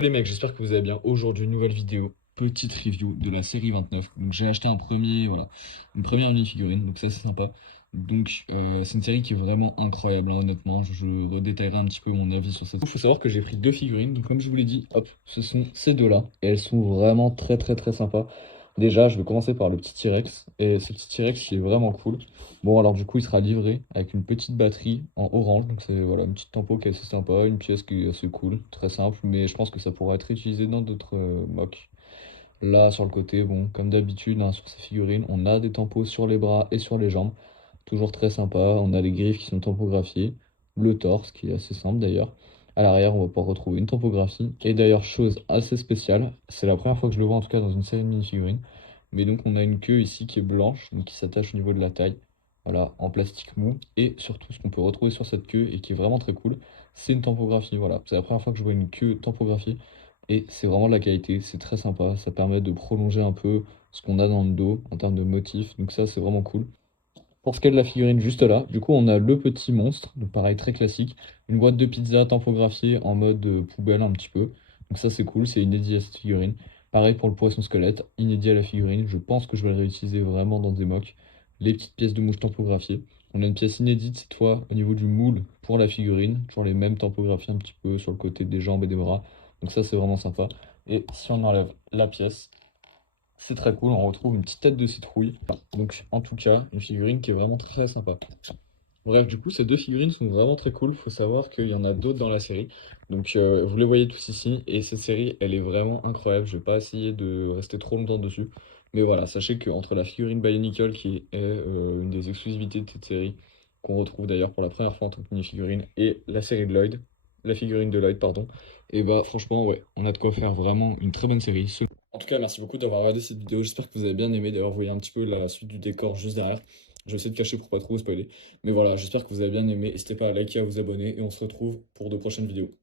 Les mecs, j'espère que vous allez bien. Aujourd'hui, nouvelle vidéo, petite review de la série 29. Donc j'ai acheté une première mini-figurine, donc ça c'est sympa. Donc c'est une série qui est vraiment incroyable, hein, honnêtement. Je redétaillerai un petit peu mon avis sur cette. Il faut savoir que j'ai pris deux figurines, donc comme je vous l'ai dit, hop, ce sont ces deux-là. Et elles sont vraiment très sympas. Déjà, je vais commencer par le petit T-Rex. Et ce petit T-Rex qui est vraiment cool. Bon, alors du coup, il sera livré avec une petite batterie en orange. Donc c'est voilà, une petite tempo qui est assez sympa, une pièce qui est assez cool, très simple. Mais je pense que ça pourra être utilisé dans d'autres mocks. Là, sur le côté, bon, comme d'habitude, hein, sur ces figurines, on a des tampos sur les bras et sur les jambes. Toujours très sympa. On a les griffes qui sont tampographiées. Le torse, qui est assez simple d'ailleurs. À l'arrière, on va pouvoir retrouver une tampographie. Et d'ailleurs, chose assez spéciale, c'est la première fois que je le vois en tout cas dans une série de mini-figurines. Mais donc, on a une queue ici qui est blanche, donc qui s'attache au niveau de la taille. Voilà, en plastique mou. Et surtout, ce qu'on peut retrouver sur cette queue et qui est vraiment très cool, c'est une tampographie. Voilà, c'est la première fois que je vois une queue tampographiée. Et c'est vraiment de la qualité, c'est très sympa. Ça permet de prolonger un peu ce qu'on a dans le dos en termes de motifs. Donc ça, c'est vraiment cool. Pour ce qui est de la figurine juste là, du coup, on a le petit monstre, donc pareil, très classique. Une boîte de pizza tampographiée en mode poubelle un petit peu. Donc ça, c'est cool, c'est inédit à cette figurine. Pareil pour le poisson squelette, inédit à la figurine. Je pense que je vais le réutiliser vraiment dans des mocks. Les petites pièces de mouche tampographiées. On a une pièce inédite cette fois au niveau du moule pour la figurine. Toujours les mêmes tampographies un petit peu sur le côté des jambes et des bras. Donc ça, c'est vraiment sympa. Et si on enlève la pièce, c'est très cool, on retrouve une petite tête de citrouille. Donc en tout cas, une figurine qui est vraiment très sympa. Bref, du coup, ces deux figurines sont vraiment très cool. Faut savoir qu'il y en a d'autres dans la série. Donc vous les voyez tous ici. Et cette série, elle est vraiment incroyable. Je vais pas essayer de rester trop longtemps dessus. Mais voilà, sachez qu'entre la figurine Bionicle, qui est une des exclusivités de cette série, qu'on retrouve d'ailleurs pour la première fois en tant que mini-figurine, et la série de Lloyd, la figurine de Lloyd, pardon, et bah franchement, ouais, on a de quoi faire vraiment une très bonne série. En tout cas, merci beaucoup d'avoir regardé cette vidéo. J'espère que vous avez bien aimé. D'ailleurs, vous voyez un petit peu la suite du décor juste derrière. Je vais essayer de cacher pour pas trop vous spoiler. Mais voilà, j'espère que vous avez bien aimé. N'hésitez pas à liker, à vous abonner et on se retrouve pour de prochaines vidéos.